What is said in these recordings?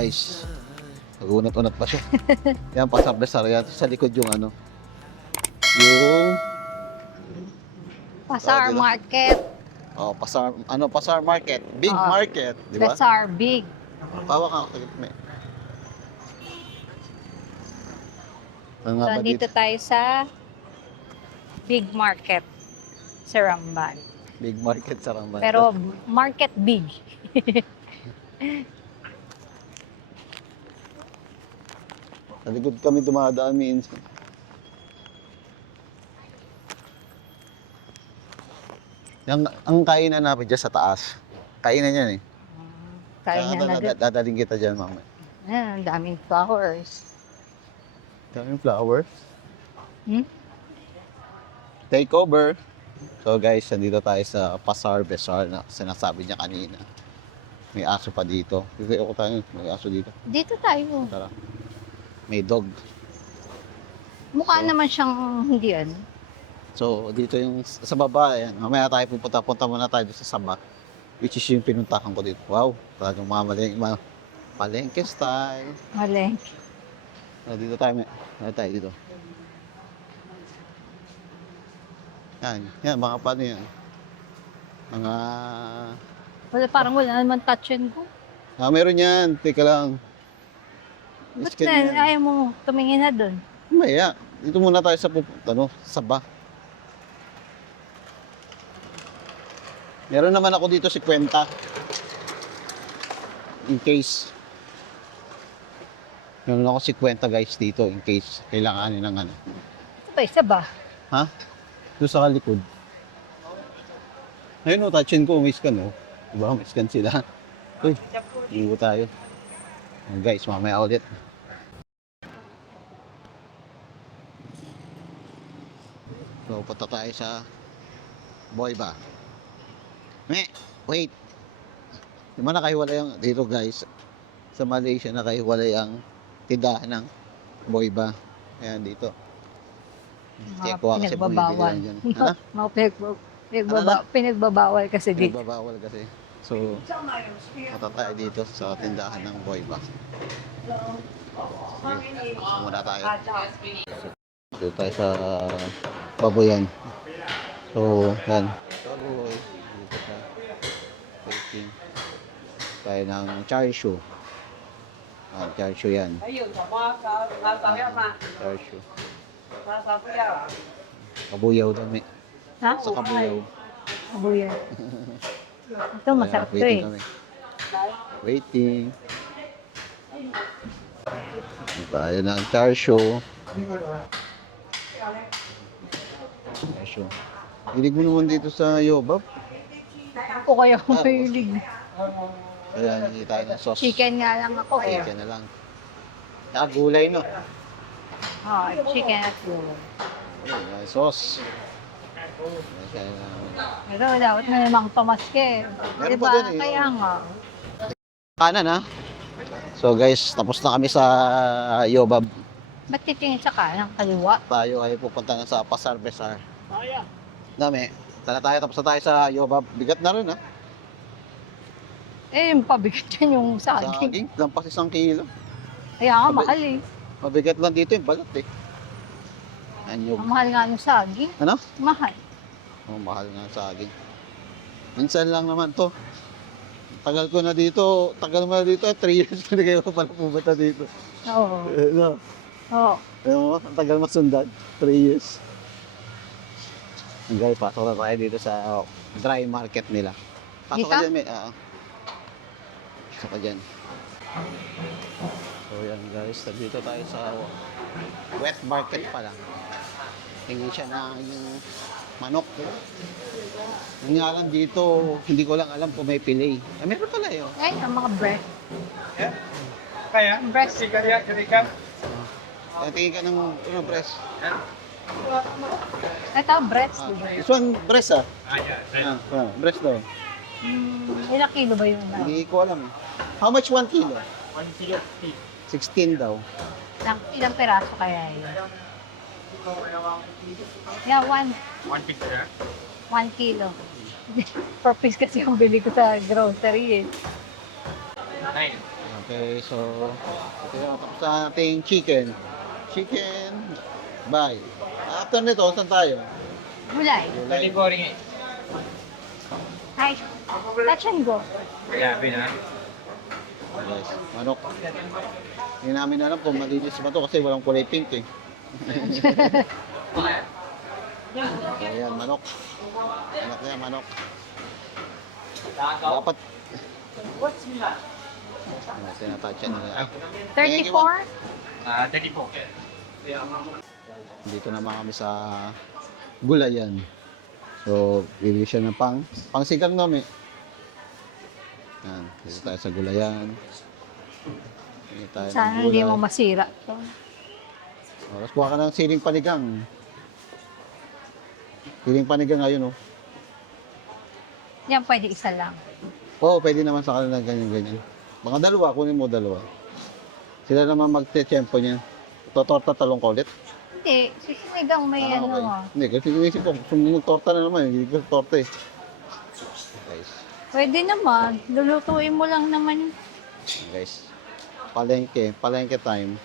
guys. Nagunat-unat pa siya. Yan, pasar-besar yan. Sa likod yung ano. Yung... Pasar dito. market. Oh, pasar market. Big Oo. market, di ba? Pasar big. Pawa ka. Ano nga So, ba dito dito? tayo sa big market sa Ramban. Big market sa Ramban. Pero market big. Sa likod kami dumadaan minsan. Ang kainan namin dyan sa taas. Kainan yan eh. Kaya na Dadaling kita dyan mamaya. Ayan, ang daming flowers. Daming flowers. Hmm? Take over. So guys, nandito tayo sa Pasar Besar na sinasabi niya kanina. May aso pa dito. Dito ako tayo, may aso dito. Dito tayo. Tara. May dog. Mukha So, naman siyang hindi ano. So dito yung sa baba, ayan. Mamaya tayo punta muna tayo sa Saba. Which is yung pinuntahan ko dito. Wow, talagang palengke style. Malengke. Dito tayo, dito. Yan, mga paano yan. Mga... Parang wala naman touch and go. meron yan. Teka lang. Ba't Scan yan. na ayaw mo tumingin na doon? Maya, dito muna tayo sa Saba. Meron naman ako dito 50. In case. Meron ako 50 guys dito in case kailanganin ng ano. Ito ba, isa ba? Ha? Doon sa kalikod. Ayun o, touchin ko, may scan o. Diba, may scan sila. Uy, hingo tayo. Guys, mamaya ulit. So, punta tayo sa Boyba. Wait. Di ba nakahiwalay ang dito guys? Sa Malaysia nakahiwalay ang tindahan ng Boyba. Ayan dito. Check ko kasi Pinagbabawal. bumibili yan dyan. Ano? Mga pinagbabawal kasi dito. Nagbabawal kasi. So, punta tayo dito sa tindahan ng Boyba. Okay. Muna tayo. Dito tayo sa Baboyan. So, yan. Baboy. Dito sa Peking. Tayo ng char-siu. Char-siu yan. Char-siu. Kabuyaw dami. Ha? Sa kabuyaw. Kabuyan. Ito, masarap to Waiting eh. kami. Waiting. Tayo ng char-siu. Char-siu. Hilig mo naman dito sa Yobab. Ako kaya mahilig. Kaya hindi tayo ng sauce. Chicken nga lang ako eh. Chicken na lang. Saka gulay, no? Chicken at gulay. May sauce. Pero dapat na namang pamaske. Meron Diba? pa dun eh. Kaya nga. Kanan, ha? So guys, tapos na kami sa Yobab. Ba't titingin sa kanan? Kaliwa? Tayo ay pupunta na sa Pasar Besar. Dami. Tala tayo, tapos na tayo sa Yobab. Bigat na rin, ha? Eh, yung pabigat yan yung saging. Saging, lampas 1 kilo. Kaya nga, mahal eh. Mabigat lang dito yung balat, eh. Anyog. Ang mahal nga ng saging. Ano? Mahal. Oh, mahal nga ang saging. Minsan lang naman to. Tagal mo na dito, 3 years na kayo pala pumunta dito. Oo. No? Oo. Ano mo, ang tagal masundan, 3 years. Hanggang pasok na tayo dito sa dry market nila. Pasok ka Dito? dyan, may. Pasok ka dyan. So yan guys, dito tayo sa wet market pala. Tingin siya na yung manok. Yung nga lang dito, hindi ko lang alam kung may fillet. Meron pala yun. Ay, ang mga breast. Kaya? Breast. Kaya, kaya. Tingin ka ng breast. Ito, breast. Diba? This one, breast breast daw. Ilang kilo ba yun? Hindi ko alam. How much 1 kilo? 1 kilo. 16 daw. Ilang peraso kaya yun? Yeah, 1 piece na. 1 kilo. Per piece kasi yung bili ko sa grocery eh. 9. Okay, so ito yung tapos na ating chicken. Chicken, bye. After nito, saan tayo? Gulay. Dali ko rin eh. Hi. Touch and go. Grabe na. Guys, manok. Hindi namin alam kung malinis ba to kasi walang kulay pink eh. Ayan, manok. Manok yan, manok. Dapat. Ano, tinatouch yan nila. 34? Dali po. Dito naman kami sa gulayan. So, bibili siya ng pangsigang namin. Yan, dito tayo sa gulayan. Bibili tayo ng Sana hindi gulay. mo masira to. Tapos kuha ka ng siling panigang. Siling panigang ngayon, oh. Yan, pwede isa lang. Oo, pwede naman sa kanila ganyan-ganyan. Mga dalawa, kunin mo dalawa. Sila naman magte-tempo niya. Totorta talong ka ulit. Hindi, sisinigang may ano ah. Hindi, kasi inisip ko, kung torta na naman, hindi ko torta eh. Guys, Pwede naman. Lulutuin mo lang naman. guys. Palengke time.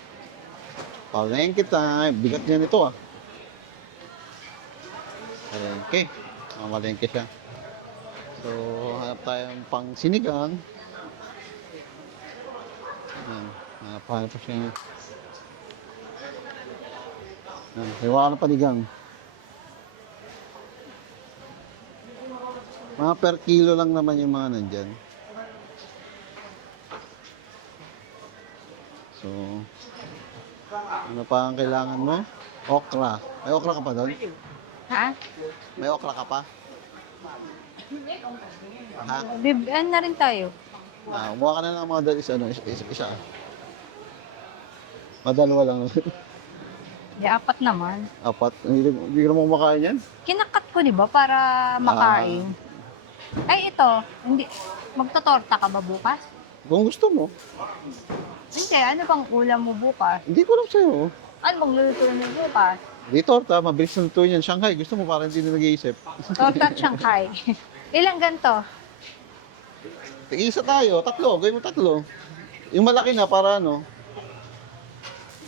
Palengke time. Bigat niya nito ah. Palengke. Malengke siya. So, hanap tayong pang sinigang. Ayan, hanap pa siya. Ayan, hiwa ka ng panigang. Mga per kilo lang naman yung mga nandyan. So, ano pa ang kailangan mo? Okra. May okra ka pa doon? Ha? May okra ka pa? Ha? Ano na rin tayo? Umuha ka na ng mga isa. Madalawa lang. Di, apat naman. Apat. Hindi ka naman kumakain yan? Kinakat ko, di ba, para makain. Ay, ito. Hindi. Magtotorta ka ba bukas? Kung gusto mo. Hindi. Ano bang ulam mo bukas? Hindi ko lang sa'yo. Ano bang luluto mo bukas? Di torta, mabilis na lutuin yan. Shanghai, gusto mo parang hindi na nag-iisip. Torta at Shanghai. Ilang ganto? Isa tayo, tatlo. Gawin mo tatlo. Yung malaki na para ano?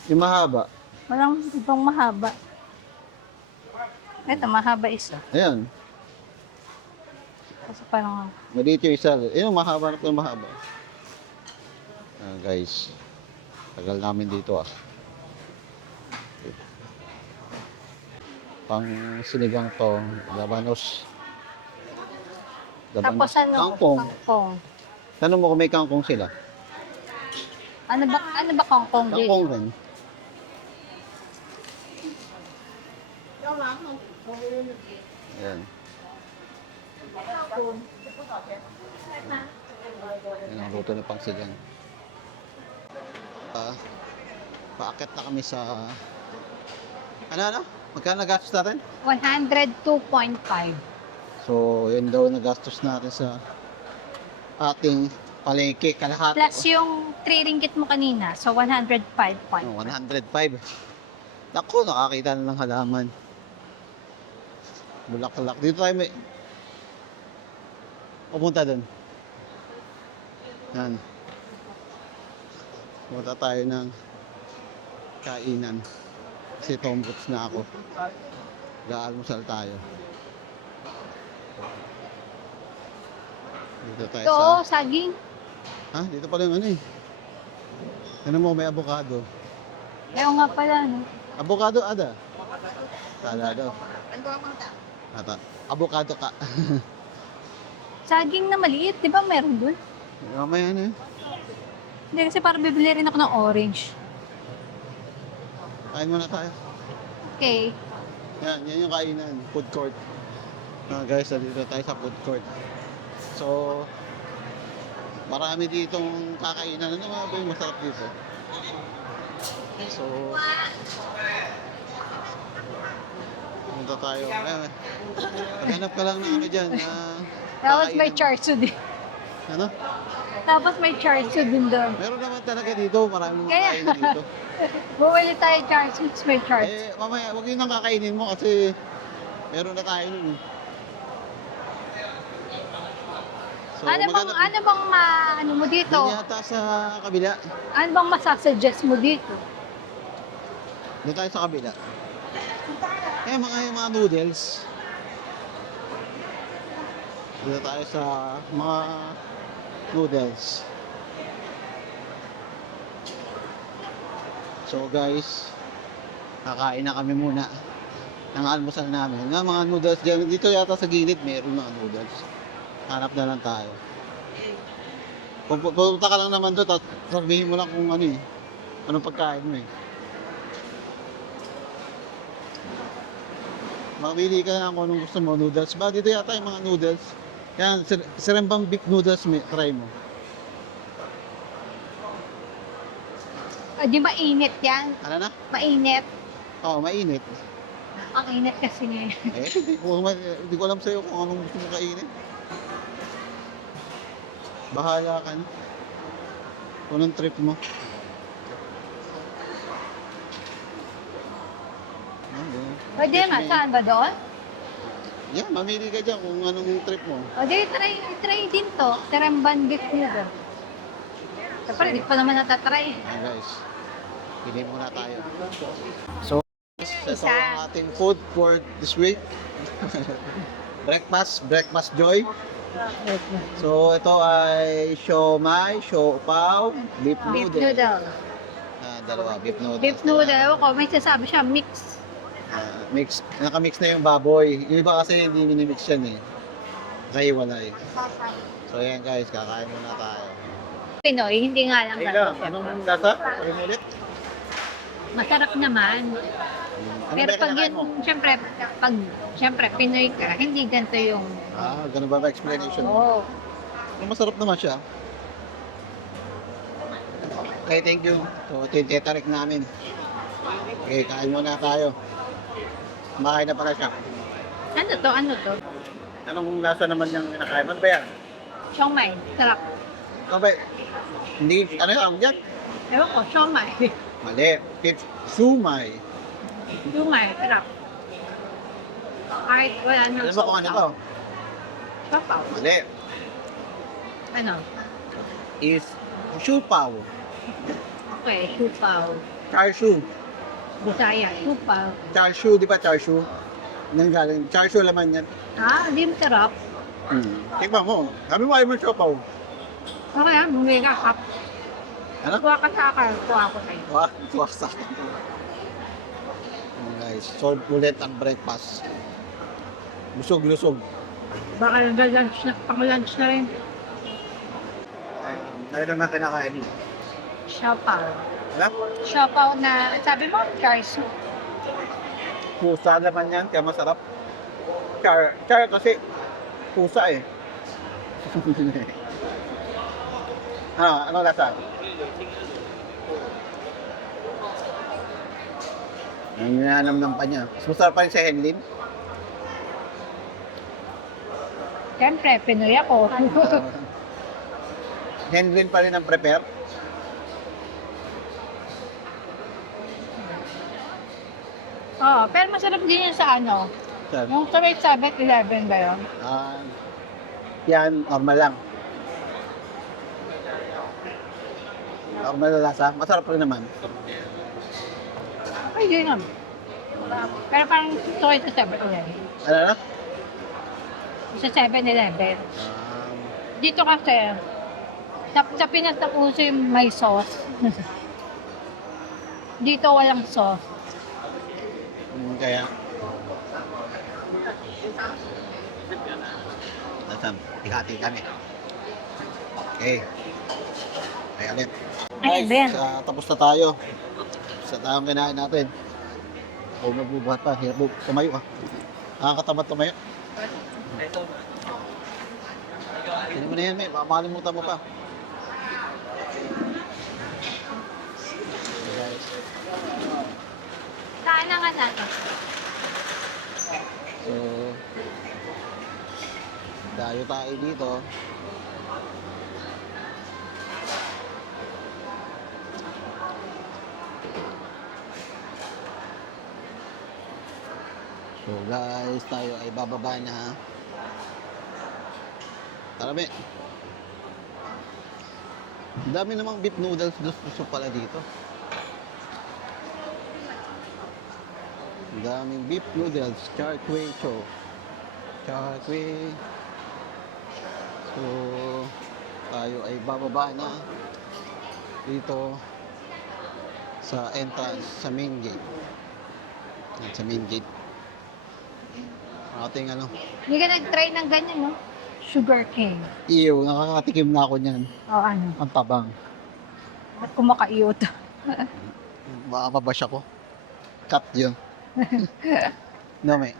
Yung mahaba. Walang ibang mahaba. Ito, mahaba isa. Ayan. Kasi parang, Maliit yung isa. Yung mahaba na ito, mahaba. Guys, tagal namin dito ah. Pang sinigang to, labanos. tapos ano? Kangkong. Kangkong. Tanong mo kung may kangkong sila. Ano ba kangkong? Kangkong rin. Ayan. Yan ang luto ng pangsigang. Paakit na kami sa... Ano? Magkano nagastos natin? 102.5. So, yun daw nagastos natin sa ating palengke, kalahati. Plus yung 3 ringgit mo kanina. So, 105.5. 105. Naku, nakakita na ng halaman. Bulaklak. Dito tayo may... Pupunta doon. Yan. Pupunta tayo ng kainan. Kasi tombots na ako. Gaalmusal tayo. Dito tayo Ito, sa... saging. Ha? Dito pala yung ano eh. Ano mo, may avocado. Ayaw nga pala, no? Avocado ada. Ada daw. Ata. Avocado ka. Saging na maliit, di ba meron dun? Mamaya ano eh. Hindi, kasi parang bibili rin ako ng orange. Kain muna tayo. Okay. Yan yung kainan. Food court. Guys, dito tayo sa food court. So, marami ditong kakainan. Ano nga ba yung masarap dito? So, punta tayo. Maghanap ka lang na kami dyan. Tapos may kakainan. char siu din. Ano? Tapos may char siu din doon. Meron naman talaga dito. Maraming mga Kaya- kainan dito. Bumili tayo char siu, tapos may char siu. Mamaya, huwag yun ang kakainin mo kasi meron na tayo nun. So, ano bang ano mo dito? Doon yata sa kabila. Ano bang masasuggest mo dito? Doon tayo sa kabila. Yung mga noodles. Doon tayo sa mga noodles. So guys, kakain na kami muna ng almusal namin. Nga mga noodles dyan. Dito yata sa gilid meron mga noodles. Hanap na lang tayo. Pupunta ka lang naman doon, tapos sabihin mo lang kung ano eh. Anong pagkain mo eh. Makapili ka na kung anong gusto mo, noodles ba? Dito yata yung mga noodles. Yan, sirembang beef noodles, try mo. Di mainit yan? Ano na? Mainit. Oo, mainit. Ang init kasi ngayon. Hindi ko alam sa'yo kung anong gusto mo kainin. Bahala ka na. Kung anong trip mo. Pwede naman, saan ba doon? Yan, mamili ka dyan kung anong trip mo. O di, try din to. Seremban beef noodle. Siyempre, di pa naman natatry. Ayan guys, pili muna tayo. So, ito Isa. ang ating food for this week. breakfast joy. So, ito ay siomai, siopaw, beef Beef noodle. noodle. Dalawa, beef noodle. Beef noodle, ewan ko, may sasabi siya, mix. Nakamix na yung baboy. Yung iba kasi hindi minimix yan eh. Kaya wala eh. So, ayan guys, kakain muna tayo. Pinoy, hindi nga lang Ayun ganito. lang, anong lasa? Ayun ulit? Masarap naman. Ano Pero ba pag kinakain yun, mo? syempre, Pinoy ka, hindi ganito yung, Ganun ba explanation? oh, Masarap naman siya. Okay, thank you. So, ito yung tetarik namin. Okay, kain muna tayo. Makain na pala siya. ano to? Anong lasa naman yung kinakain? Ano ba yan? Siomai, sarap. Ano ba? Hindi, ano yung tawag dyan? Ewan ko, siomai. Mali. It's sumay. Siomai, sarap. Kahit wala nang Alam mo kung ano to? Sapaw. Mali. Ano? Is siupaw. Okay, supaw. Char siu. Bisaya, supaw. Char siu, di ba char siu? Nang galing. Char siu laman yan. Hindi masarap. Tingnan mo. Sabi mo ayaw mo siupaw. Okay, bumili ka kap. Ano? Kuha ka sa akin, kuha ko sa'yo. Wah, wasa. Guys, solve ulit ang breakfast. Lusog-lusog. Baka nag-lunch na, pang-lunch na rin. Ano lang natin nakain? Siopaw. Alam? Siopaw na, sabi mo, charsu. Pusa naman yan, kaya masarap. Char kasi pusa eh. Ano lasa? Ang ninanamnam pa niya. Mas masarap pa rin sa Henlin. Siyempre, Pinoy ako. Henlin pa rin ang prepare. Oo, pero masarap din yun sa ano. Sir. Yung sa may 7-Eleven ba yun? Yan, normal lang. Normal na lasa. Masarap pa rin naman. Ay, yun naman. Pero parang toy sa 7-Eleven. Ano? Sa 7-Eleven. Dito kasi, sa Pinas na uso yung may sauce. Dito walang sauce. Kaya. Nasaan? Hati kami. Okay. Kaya ulit. Ay, Ben. Tapos na tayo. Sa tayong kinain natin. O mabubuhat pa. Hirap tumayo ka. Nakakatamad tumayo. Hindi mo na yan, may. Baka makalimutan mo pa. Okay, guys. Saan na nga natin? So, dayo tayo dito. So guys, tayo ay bababa na. Marami. Ang dami namang beef noodles gusto pala dito. Ang daming beef noodles, char kway chow. Char kway. So, tayo ay bababa na dito sa entrance, sa main gate. Yan, sa main gate. Ating ano, Hindi ka nag-try ng ganyan, no? Sugar cane. iyo, nakakatikim na ako niyan. O ano? Ang tabang. Ba't kumakaiyo to? Baka mabash ako. Cut yun. No, may.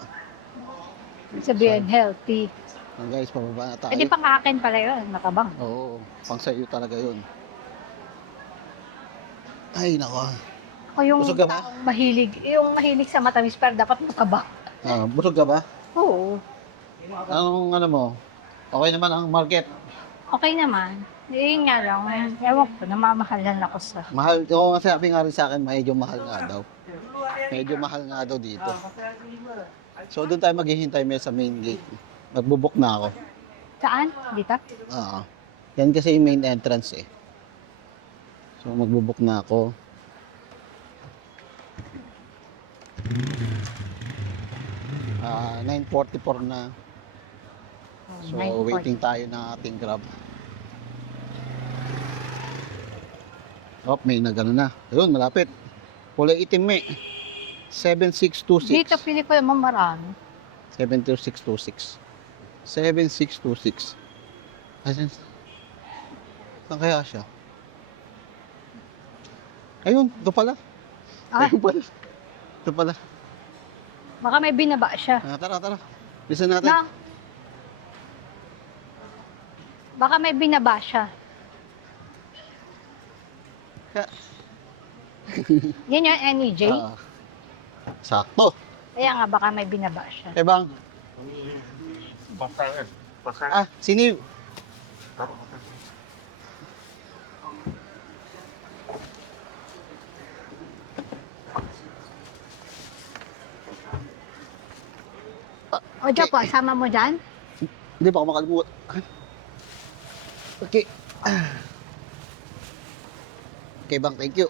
Sabihin, healthy. Guys, pababa na tayo. Pwede pang akin pala yun, nakabang. Oo, pang sa'yo talaga yun. Ay, nako. O yung Busog ka ba? taong mahilig sa matamis pero dapat makabang. Busog ka ba? Oo. Anong ano mo? Okay naman ang market. Okay naman. Yun nga lang, ewan ko, namamahalan ako sa... Mahal, oo nga sabi nga rin sa akin, medyo mahal nga daw. Medyo mahal nga daw dito. So doon tayo maghihintay may sa main gate. Magbubuk na ako. Saan? Dito? Oo. Yan kasi yung main entrance eh. So magbubuk na ako. Ah, 9:44 na. So 9:40. waiting tayo ng ating Grab. Oh, may nagano na. Ayun, malapit. Kulay itim eh. 7626. Dito, pili ko naman marami. 72626. 7626. Ayan. Saan kaya siya? Ayun, ito pala. Ah, Ayun pala. Ito pala. baka may binaba siya. Tara. Listen natin. Na? Baka may binaba siya. Ka- Yan yung NEJ. Sakto. Kaya nga baka may binaba siya. Eh bang? Pasar. Pasar. Siniw. O dyan po, sama mo dyan? Hindi ba ako makalimutan? Okay. Okay bang, thank you.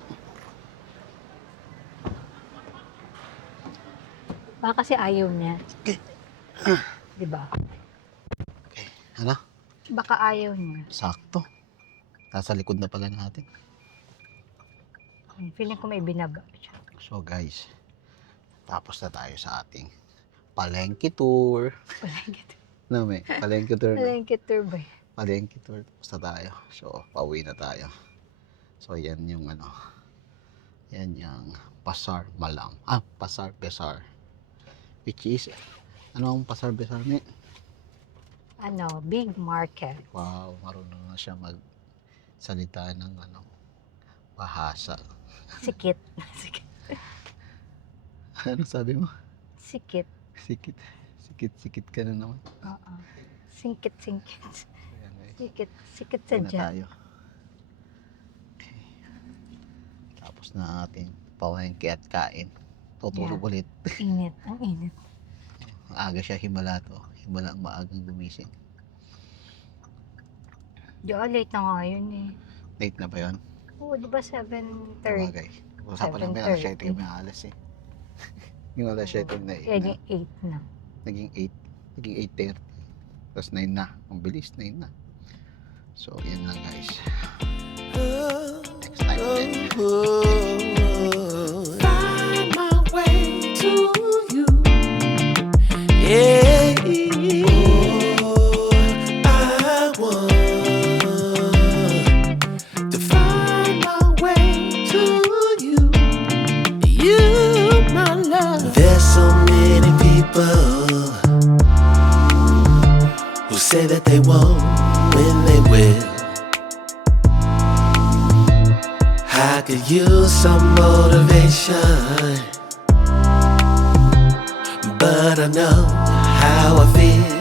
Baka kasi ayaw niya. Okay. Diba? Okay. Ano? Baka ayaw niya. Sakto. Nasa likod na pala natin. Feeling ko may binaba siya. So guys, tapos na tayo sa ating palengke tour. Palengke tour. No, may palengke tour. No? Palengke tour ba? Palengke tour. Tapos na tayo. So, pauwi na tayo. So, yan yung ano. Yan yung Pasar Malam. Pasar Besar. Which is, ano ang Pasar Besar, me? Ano, big market. Wow, marunong na siya magsalita ng ano, bahasa. Sikit. Sikit. Ano sabi mo? Sikit. Sikit ka na naman. Oo. Singkit. Ayan, guys. Sikit Uwi na sadya. tayo. Okay. Tapos na ating palengke at kain. Tutulog ulit. Init. Ang init. Aga siya himala to. Himala ang maagang gumising. Late na nga yun eh. Late na ba yun? Oo, di ba 7:30? Bagay. Usapan namin alas 7 kami alas eh. Yung alas 7 na Kaya naging 8 na. Naging 8. Naging 8:30. Tapos 9 na. Ang bilis, 9 na. So, yun lang guys. Next time ulit. Find my way to you. Yeah. Oh, I want to find my way to you. You, my love. There's so many people who say that they won't when they will. I could use some motivation, but I know how I feel.